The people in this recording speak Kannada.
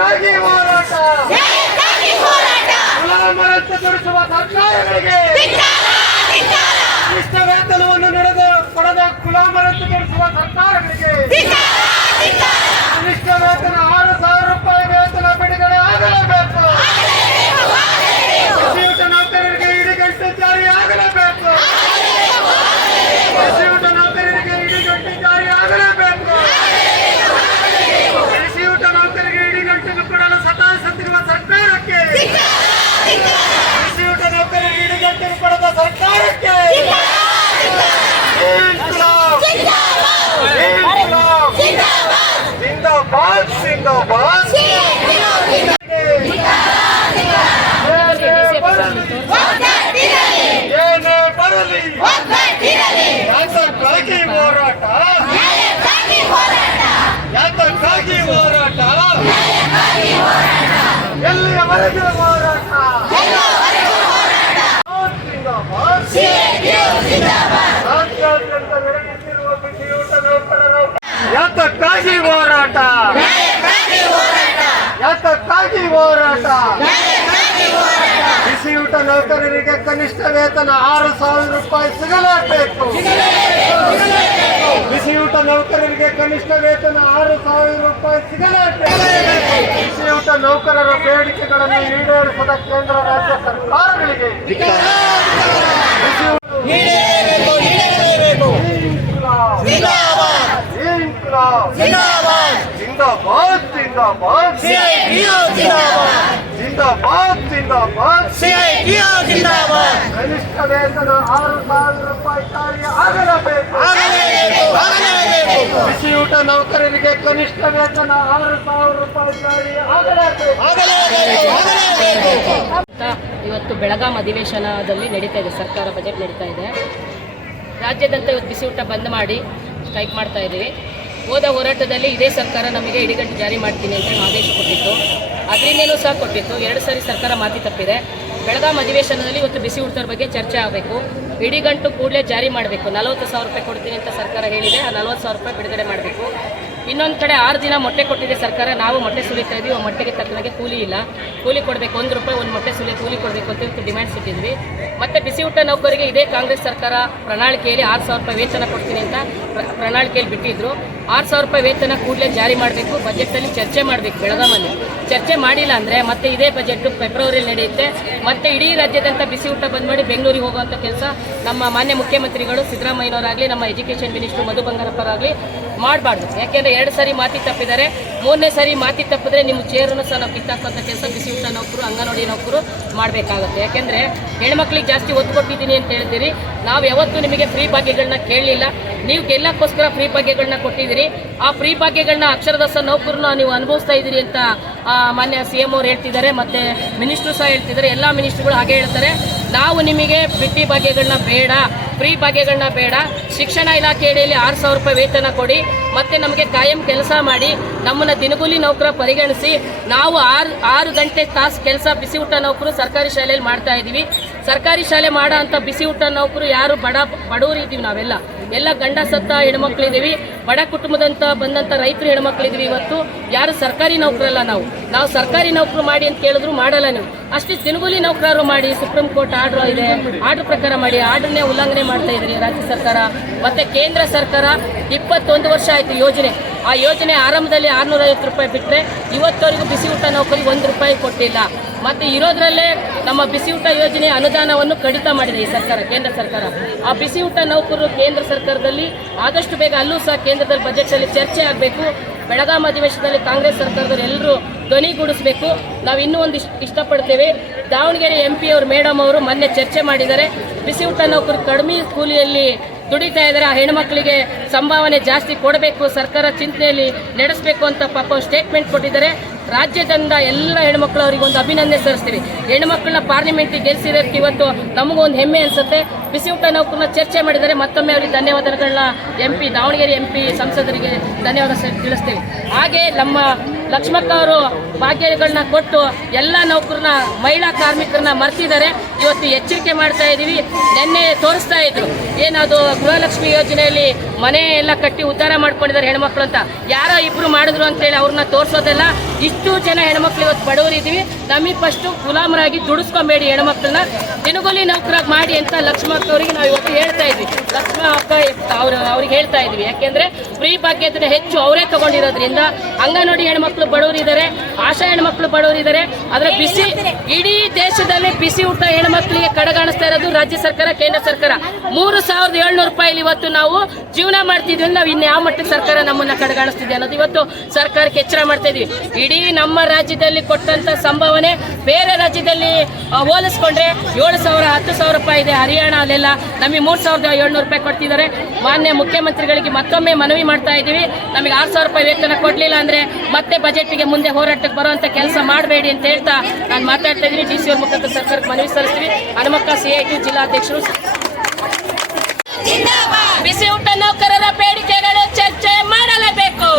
ಯಾತಕ್ಕಾಗಿ ಹೋರಾಟ. ಗುಲಾಮರ ತೋರಿಸುವ ಸರ್ಕಾರಗಳಿಗೆ. ಇಷ್ಟ ವೇತನವನ್ನು ನಡೆದ ಕೊಡದ ಗುಲಾಮರಂತೆ ತೋರಿಸುವ ಸರ್ಕಾರಗಳಿಗೆ ಕನಿಷ್ಠ ವೇತನ ಆರು ಸಾವಿರ ರೂಪಾಯಿ ವೇತನ ಬಿಡುಗಡೆ ಆಗಲೇಬೇಕು ಬಿಸಿಯೂಟ ನೌಕರರಿಗೆ ಇಡಿಗಂಟು ಜಾರಿ ಆಗಲೇಬೇಕು ಬಿಸಿಯೂಟ ನೌಕರರಿಗೆ ಇಡಿಗಂಟು ಜಾರಿ ಆಗಲೇಬೇಕು ಬಿಸಿಯೂಟ ನೌಕರಿಗೆ ಇಡಿಗಂಟನ್ನು ಕೊಡಲು ಸತಾಯಿಸುತ್ತಿರುವ ಸರ್ಕಾರಕ್ಕೆ ಬಿಸಿಯೂಟ ನೌಕರಿಗೆ ಇಡಿಗಂಟನ್ನು ಕೊಡದ ಸರ್ಕಾರಕ್ಕೆ ಇನ್ಕ್ಲಾಬ್! ಇನ್ಕ್ಲಾಬ್! ಜಿಂದಾಬಾದ್ ಜಿಂದಾಬಾದ್ ಏನೇ ಬರಲಿ ಯಾತಕ್ಕಾಗಿ ಹೋರಾಟ ಯಾತಕ್ಕಾಗಿ ಹೋರಾಟ ಎಲ್ಲಿಯವರೆಗೆ ಹೋರಾಟ ಜಿಂದಾಬಾದ್. ರಾಜ್ಯಾದ್ಯಂತ ನಡೆಯುತ್ತಿರುವ ಬಿಸಿಯೂಟ ನೌಕರರು ಯಾತಕ್ಕಾಗಿ ಹೋರಾಟ ಯಾತಕ್ಕಾಗಿ ಹೋರಾಟ ಬಿಸಿಯೂಟ ನೌಕರರಿಗೆ ಕನಿಷ್ಠ ವೇತನ ಆರು ಸಾವಿರ ರೂಪಾಯಿ ಸಿಗಲೇಬೇಕು. ಬಿಸಿಯೂಟ ನೌಕರರಿಗೆ ಕನಿಷ್ಠ ವೇತನ ಆರು ಸಾವಿರ ರೂಪಾಯಿ ಸಿಗಲೇಬೇಕು ಬಿಸಿಯೂಟ ನೌಕರರ ಬೇಡಿಕೆಗಳನ್ನು ಈಡೇರಿಸದ ಕೇಂದ್ರ ರಾಜ್ಯ ಸರ್ಕಾರಗಳಿಗೆ! ಜಿಂದಾಬಾದ್ ಜಿಂದಾಬಾದ್ ಜಿಂದಾಬಾದ್ ಜಿಂದಾಬಾದ್ ಕನಿಷ್ಠ ವೇತನ ಆರು ಸಾವಿರ ರೂಪಾಯಿ ಕಾರ್ಯ ಆಗಲೇಬೇಕು ನೌಕರರಿಗೆ ಕನಿಷ್ಠ ವೇತನ ಆರು ಸಾವಿರ ರೂಪಾಯಿ ಇವತ್ತು ಬೆಳಗಾಂ ಅಧಿವೇಶನದಲ್ಲಿ ನಡೀತಾ ಇದೆ, ಸರ್ಕಾರ ಬಜೆಟ್ ನಡೀತಾ ಇದೆ. ರಾಜ್ಯದಂತ ಇವತ್ತು ಬಿಸಿ ಊಟ ಬಂದ್ ಮಾಡಿ ಸ್ಟ್ರೈಕ್ ಮಾಡ್ತಾ ಇದ್ದೀವಿ. ಹೋದ ಹೋರಾಟದಲ್ಲಿ ಇದೇ ಸರ್ಕಾರ ನಮಗೆ ಇಡಿಗಂಟು ಜಾರಿ ಮಾಡ್ತೀನಿ ಅಂತ ಆದೇಶ ಕೊಟ್ಟಿತ್ತು. ಅದರಿಂದೇನೂ ಸಹ ಕೊಟ್ಟಿತ್ತು. ಎರಡು ಸಾರಿ ಸರ್ಕಾರ ಮಾತಿ ತಪ್ಪಿದೆ. ಬೆಳಗಾಂ ಅಧಿವೇಶನದಲ್ಲಿ ಇವತ್ತು ಬಿಸಿ ಊಟದ ಬಗ್ಗೆ ಚರ್ಚೆ ಆಗಬೇಕು. ಇಡಿಗಂಟು ಕೂಡಲೇ ಜಾರಿ ಮಾಡಬೇಕು. ನಲವತ್ತು ಸಾವಿರ ರೂಪಾಯಿ ಕೊಡ್ತೀನಿ ಅಂತ ಸರ್ಕಾರ ಹೇಳಿದೆ. ಆ ನಲವತ್ತು ಸಾವಿರ ರೂಪಾಯಿ ಬಿಡುಗಡೆ ಮಾಡಬೇಕು. ಇನ್ನೊಂದು ಕಡೆ ಆರು ದಿನ ಮೊಟ್ಟೆ ಕೊಟ್ಟಿದೆ ಸರ್ಕಾರ, ನಾವು ಮೊಟ್ಟೆ ಸುಲಿತಾ ಇದ್ವಿ ಮೊಟ್ಟೆಗೆ ತಕ್ಕನಾಗೆ ಕೂಲಿ ಇಲ್ಲ. ಕೂಲಿ ಕೊಡಬೇಕು, ಒಂದು ರೂಪಾಯಿ ಒಂದು ಮೊಟ್ಟೆ ಸುಲಿ, ಕೂಲಿ ಕೊಡಬೇಕು ಅಂತ ಡಿಮ್ಯಾಂಡ್ ಇಟ್ಟಿದ್ವಿ ಮತ್ತೆ ಬಿಸಿ ಊಟ ನೌಕರಿಗೆ ಇದೇ ಕಾಂಗ್ರೆಸ್ ಸರ್ಕಾರ ಪ್ರಣಾಳಿಕೆಯಲ್ಲಿ ಆರು ಸಾವಿರ ರೂಪಾಯಿ ವೇತನ ಕೊಡ್ತೀನಿ ಅಂತ ಪ್ರ- ಪ್ರಣಾಳಿಕೆಯಲ್ಲಿ ಬಿಟ್ಟಿದ್ರು. ಆರು ಸಾವಿರ ರೂಪಾಯಿ ವೇತನ ಕೂಡಲೇ ಜಾರಿ ಮಾಡಬೇಕು ಬಜೆಟಲ್ಲಿ ಚರ್ಚೆ ಮಾಡಬೇಕು ಬೆಳಗಾಮಲ್ಲಿ. ಚರ್ಚೆ ಮಾಡಿಲ್ಲ ಅಂದರೆ ಮತ್ತೆ ಇದೇ ಬಜೆಟ್ ಫೆಬ್ರವರಿಯಲ್ಲಿ ನಡೆಯುತ್ತೆ. ಮತ್ತೆ ಇಡೀ ರಾಜ್ಯದಂತ ಬಿಸಿ ಊಟ ಬಂದ್ ಮಾಡಿ ಬೆಂಗಳೂರಿಗೆ ಹೋಗುವಂಥ ಕೆಲಸ ನಮ್ಮ ಮಾನ್ಯ ಮುಖ್ಯಮಂತ್ರಿಗಳು ಸಿದ್ದರಾಮಯ್ಯನವರಾಗಲಿ, ನಮ್ಮ ಎಜುಕೇಷನ್ ಮಿನಿಸ್ಟರ್ ಮಧು ಬಂಗಾರಪ್ಪರಾಗಲಿ ಮಾಡಬಾರ್ದು. ಯಾಕೆಂದರೆ ಎರಡು ಸಾರಿ ಮಾತಿ ತಪ್ಪಿದ್ದಾರೆ ಮೂರನೇ ಸಾರಿ ಮಾತಿ ತಪ್ಪಿದ್ರೆ ನಿಮ್ಮ ಚೇರನ್ನು ಸಹ ನಾವು ಕಿತ್ತಾಕುವಂಥ ಕೆಲಸ, ಬಿಸಿ ಊಟ ನೌಕರು, ಅಂಗನವಾಡಿ ನೌಕರು ಮಾಡಬೇಕಾಗುತ್ತೆ. ಯಾಕೆಂದರೆ ಹೆಣ್ಮಕ್ಳಿಗೆ ಜಾಸ್ತಿ ಒತ್ತು ಕೊಟ್ಟಿದ್ದೀನಿ ಅಂತ ಹೇಳ್ತೀರಿ. ನಾವು ಯಾವತ್ತೂ ನಿಮಗೆ ಫ್ರೀ ಭಾಗ್ಯಗಳನ್ನ ಕೇಳಲಿಲ್ಲ. ನೀವು ಗೆಲ್ಲಕ್ಕೋಸ್ಕರ ಫ್ರೀ ಭಾಗ್ಯಗಳನ್ನ ಕೊಟ್ಟಿದ್ದೀರಿ. ಆ ಫ್ರೀ ಭಾಗ್ಯಗಳನ್ನ ಅಕ್ಷರದಾಸ ನೌಕರನ್ನ ನೀವು ಅನುಭವಿಸ್ತಾ ಇದ್ದೀರಿ ಅಂತ ಮಾನ್ಯ ಸಿ ಎಂ ಅವ್ರು ಹೇಳ್ತಿದ್ದಾರೆ. ಮತ್ತು ಮಿನಿಸ್ಟ್ರು ಸಹ ಹೇಳ್ತಿದ್ದಾರೆ. ಎಲ್ಲ ಮಿನಿಸ್ಟ್ರುಗಳು ಹಾಗೆ ಹೇಳ್ತಾರೆ. ನಾವು ನಿಮಗೆ ಬಿಟ್ಟಿ ಭಾಗ್ಯಗಳನ್ನ ಬೇಡ, ಫ್ರೀ ಭಾಗ್ಯಗಳನ್ನ ಬೇಡ. ಶಿಕ್ಷಣ ಇಲಾಖೆ ಅಡಿಯಲ್ಲಿ ಆರು ಸಾವಿರ ರೂಪಾಯಿ ವೇತನ ಕೊಡಿ, ಮತ್ತೆ ನಮಗೆ ಕಾಯಂ ಕೆಲಸ ಮಾಡಿ, ನಮ್ಮನ್ನ ದಿನಗೂಲಿ ನೌಕರ ಪರಿಗಣಿಸಿ, ನಾವು ಆರು ಆರು ಗಂಟೆ ತಾಸು ಕೆಲಸ ಬಿಸಿ ಊಟ ನೌಕರು ಸರ್ಕಾರಿ ಶಾಲೆಯಲ್ಲಿ ಮಾಡ್ತಾ ಇದ್ದೀವಿ ಸರ್ಕಾರಿ ಶಾಲೆ ಮಾಡೋ ಅಂಥ ಬಿಸಿ ಊಟ ನೌಕರು ಯಾರು ಬಡ, ಬಡವರು ಇದ್ದೀವಿ ನಾವೆಲ್ಲ. ಎಲ್ಲ ಗಂಡ ಸತ್ತ ಹೆಣ್ಮಕ್ಳಿದ್ದೀವಿ, ಬಡ ಕುಟುಂಬದಂತ ಬಂದಂಥ ರೈತರು ಹೆಣ್ಮಕ್ಳಿದ್ದೀವಿ ಇವತ್ತು. ಯಾರು ಸರ್ಕಾರಿ ನೌಕರಲ್ಲ ನಾವು. ನಾವು ಸರ್ಕಾರಿ ನೌಕರು ಮಾಡಿ ಅಂತ ಕೇಳಿದ್ರು ಮಾಡಲ್ಲ ನೀವು. ಅಷ್ಟೇ ದಿನಗೂಲಿ ನೌಕರರು ಮಾಡಿ ಸುಪ್ರೀಂ ಕೋರ್ಟ್ ಆರ್ಡರ್ ಇದೆ. ಆರ್ಡರ್ ಪ್ರಕಾರ ಮಾಡಿ, ಆರ್ಡರ್ನೇ ಉಲ್ಲಂಘನೆ ಮಾಡ್ತಾ ಇದ್ರಿ ರಾಜ್ಯ ಸರ್ಕಾರ. ಮತ್ತೆ ಕೇಂದ್ರ ಸರ್ಕಾರ ಇಪ್ಪತ್ತೊಂದು ವರ್ಷ ಆಯ್ತು ಯೋಜನೆ. ಆ ಯೋಜನೆ ಆರಂಭದಲ್ಲಿ ಆರುನೂರ ಐವತ್ತು ರೂಪಾಯಿ ಬಿಟ್ಟರೆ ಇವತ್ತವರೆಗೂ ಬಿಸಿ ಊಟ ನೌಕರಿ ಒಂದು ರೂಪಾಯಿ ಕೊಟ್ಟಿಲ್ಲ. ಮತ್ತು ಇರೋದರಲ್ಲೇ ನಮ್ಮ ಬಿಸಿ ಊಟ ಯೋಜನೆ ಅನುದಾನವನ್ನು ಕಡಿತ ಮಾಡಿದೆ ಈ ಸರ್ಕಾರ, ಕೇಂದ್ರ ಸರ್ಕಾರ. ಆ ಬಿಸಿ ಊಟ ನೌಕರರು ಕೇಂದ್ರ ಸರ್ಕಾರದಲ್ಲಿ ಆದಷ್ಟು ಬೇಗ ಅಲ್ಲೂ ಸಹ ಕೇಂದ್ರದಲ್ಲಿ ಬಜೆಟಲ್ಲಿ ಚರ್ಚೆ ಆಗಬೇಕು. ಬೆಳಗಾಂ ಅಧಿವೇಶನದಲ್ಲಿ ಕಾಂಗ್ರೆಸ್ ಸರ್ಕಾರದವರು ಎಲ್ಲರೂ ಧ್ವನಿಗೂಡಿಸಬೇಕು ನಾವು ಇನ್ನೂ ಒಂದು ಇಷ್ಟು ಇಷ್ಟಪಡ್ತೇವೆ. ದಾವಣಗೆರೆ ಎಂ ಪಿ ಅವರು, ಮೇಡಮ್ ಅವರು ಮೊನ್ನೆ ಚರ್ಚೆ ಮಾಡಿದ್ದಾರೆ. ಬಿಸಿ ಊಟ ನೌಕರು ಕಡಿಮೆ ಕೂಲಿಯಲ್ಲಿ ದುಡಿತಾ ಇದ್ದಾರೆ. ಆ ಹೆಣ್ಮಕ್ಳಿಗೆ ಸಂಭಾವನೆ ಜಾಸ್ತಿ ಕೊಡಬೇಕು, ಸರ್ಕಾರ ಚಿಂತನೆಯಲ್ಲಿ ನಡೆಸಬೇಕು ಅಂತ ಪಾಪ ಸ್ಟೇಟ್ಮೆಂಟ್ ಕೊಟ್ಟಿದ್ದಾರೆ. ರಾಜ್ಯದಿಂದ ಎಲ್ಲ ಹೆಣ್ಮಕ್ಳು ಅವರಿಗೆ ಒಂದು ಅಭಿನಂದನೆ ಸಲ್ಲಿಸ್ತೀವಿ. ಹೆಣ್ಮಕ್ಳನ್ನ ಪಾರ್ಲಿಮೆಂಟಿಗೆ ಗೆಲ್ಸಿರೋದಕ್ಕೆ ಇವತ್ತು ನಮಗೂ ಒಂದು ಹೆಮ್ಮೆ ಅನಿಸುತ್ತೆ. ಬಿಸಿ ಊಟ ನೌಕರನ್ನ ಚರ್ಚೆ ಮಾಡಿದರೆ ಮತ್ತೊಮ್ಮೆ ಅವರಿಗೆ ಧನ್ಯವಾದಗಳನ್ನ ಎಂ ಪಿ ದಾವಣಗೆರೆ ಎಂ ಸಂಸದರಿಗೆ ಧನ್ಯವಾದ ತಿಳಿಸ್ತೀವಿ ಹಾಗೆ ನಮ್ಮ ಲಕ್ಷ್ಮಕ್ಕ ಅವರು ಭಾಗ್ಯಗಳನ್ನ ಕೊಟ್ಟು ಎಲ್ಲ ನೌಕರನ್ನ ಮಹಿಳಾ ಕಾರ್ಮಿಕರನ್ನ ಮರ್ತಿದ್ದಾರೆ. ಇವತ್ತು ಎಚ್ಚರಿಕೆ ಮಾಡ್ತಾ ಇದ್ದೀವಿ ನಿನ್ನೆ ತೋರಿಸ್ತಾ ಇದ್ರು. ಏನದು ಗೃಹಲಕ್ಷ್ಮಿ ಯೋಜನೆಯಲ್ಲಿ ಮನೆ ಎಲ್ಲ ಕಟ್ಟಿ ಉದ್ಧಾರ ಮಾಡ್ಕೊಂಡಿದ್ದಾರೆ ಹೆಣ್ಮಕ್ಳು ಅಂತ. ಯಾರೋ ಇಬ್ರು ಮಾಡಿದ್ರು ಅಂತೇಳಿ ಅವ್ರನ್ನ ತೋರಿಸೋದೆಲ್ಲ ಇಷ್ಟು ಜನ ಹೆಣ್ಮಕ್ಳು ಇವತ್ತು ಬಡವರು ಇದ್ದೀವಿ ನಮಗೆ ಫಸ್ಟು ಗುಲಾಮರಾಗಿ ದುಡಿಸ್ಕೊಬೇಡಿ ಹೆಣ್ಮಕ್ಳನ್ನ. ದಿನಗೂಲಿ ನೌಕರಾಗಿ ಮಾಡಿ ಅಂತ ಲಕ್ಷ್ಮ ಅಕ್ಕವರಿಗೆ ನಾವು ಇವತ್ತು ಹೇಳ್ತಾ ಇದ್ವಿ. ಲಕ್ಷ್ಮ ಅಕ್ಕ ಅವ್ರು ಅವ್ರಿಗೆ ಹೇಳ್ತಾ ಇದ್ವಿ. ಯಾಕೆಂದ್ರೆ ಫ್ರೀ ಭಾಗ್ಯದನ್ನ ಹೆಚ್ಚು ಅವರೇ ತಗೊಂಡಿರೋದ್ರಿಂದ ಅಂಗನವಾಡಿ ಹೆಣ್ಮಕ್ಳು ಬಡವರಿದ್ದಾರೆ ಆಶಾ ಹೆಣ್ಮಕ್ಳು ಬಡವರಿದ್ದಾರೆ ಆದರೆ ಬಿಸಿ ಇಡೀ ದೇಶದಲ್ಲಿ ಬಿಸಿ ಊಟ ಹೆಣ್ಮಕ್ಳಿಗೆ ಕಡೆಗಾಣಿಸ್ತಾ ಇರೋದು ರಾಜ್ಯ ಸರ್ಕಾರ ಕೇಂದ್ರ ಸರ್ಕಾರ. ಮೂರು ಸಾವಿರದ ಏಳ್ನೂರು ರೂಪಾಯಿಲಿ ಇವತ್ತು ನಾವು ಜೀವನ ಮಾಡ್ತಿದ್ವಿ ಅಂದ್ರೆ ನಾವು ಇನ್ನು ಯಾವ ಮಟ್ಟಕ್ಕೆ ಸರ್ಕಾರ ನಮ್ಮನ್ನ ಕಡೆಗಾಣಿಸ್ತಿದೆ ಅನ್ನೋದು ಇವತ್ತು ಸರ್ಕಾರಕ್ಕೆ ಎಚ್ಚರ ಮಾಡ್ತಾ ಇದೀವಿ. ಇಡೀ ನಮ್ಮ ರಾಜ್ಯದಲ್ಲಿ ಕೊಟ್ಟಂತ ಸಂಭಾವನೆ ಬೇರೆ ರಾಜ್ಯದಲ್ಲಿ ಹೋಲಿಸ್ಕೊಂಡ್ರೆ ಏಳು ಸಾವಿರ ಹತ್ತು ಸಾವಿರ ರೂಪಾಯಿ ಇದೆ. ಹರಿಯಾಣ ಅಲ್ಲೆಲ್ಲ ನಮಗೆ ಮೂರು ಸಾವಿರದ ಏಳ್ನೂರು ರೂಪಾಯಿ ಕೊಡ್ತಿದ್ದಾರೆ. ಮಾನ್ಯ ಮುಖ್ಯಮಂತ್ರಿಗಳಿಗೆ ಮತ್ತೊಮ್ಮೆ ಮನವಿ ಮಾಡ್ತಾ ಇದ್ದೀವಿ. ನಮಗೆ ಆರು ಸಾವಿರ ರೂಪಾಯಿ ವೇತನ ಕೊಡಲಿಲ್ಲ ಅಂದ್ರೆ ಮತ್ತೆ ಬಜೆಟ್ಗೆ ಮುಂದೆ ಹೋರಾಟಕ್ಕೆ ಬರುವಂತ ಕೆಲಸ ಮಾಡಬೇಡಿ ಅಂತ ಹೇಳ್ತಾ ನಾನು ಮಾತಾಡ್ತಾ ಇದ್ದೀನಿ. ಡಿ ಸಿ ಅವ್ರ ಮುಖಾಂತರ ಸರ್ಕಾರಕ್ಕೆ ಮನವಿ ಸಲ್ಲಿಸ್ತೀವಿ. ಹನುಮಕ್ಕ ಸಿ ಐ ಟಿ ಜಿಲ್ಲಾಧ್ಯಕ್ಷರು ಬಿಸಿ ನೌಕರರ ಬೇಡಿಕೆಗಳು ಚರ್ಚೆ ಮಾಡಲೇಬೇಕು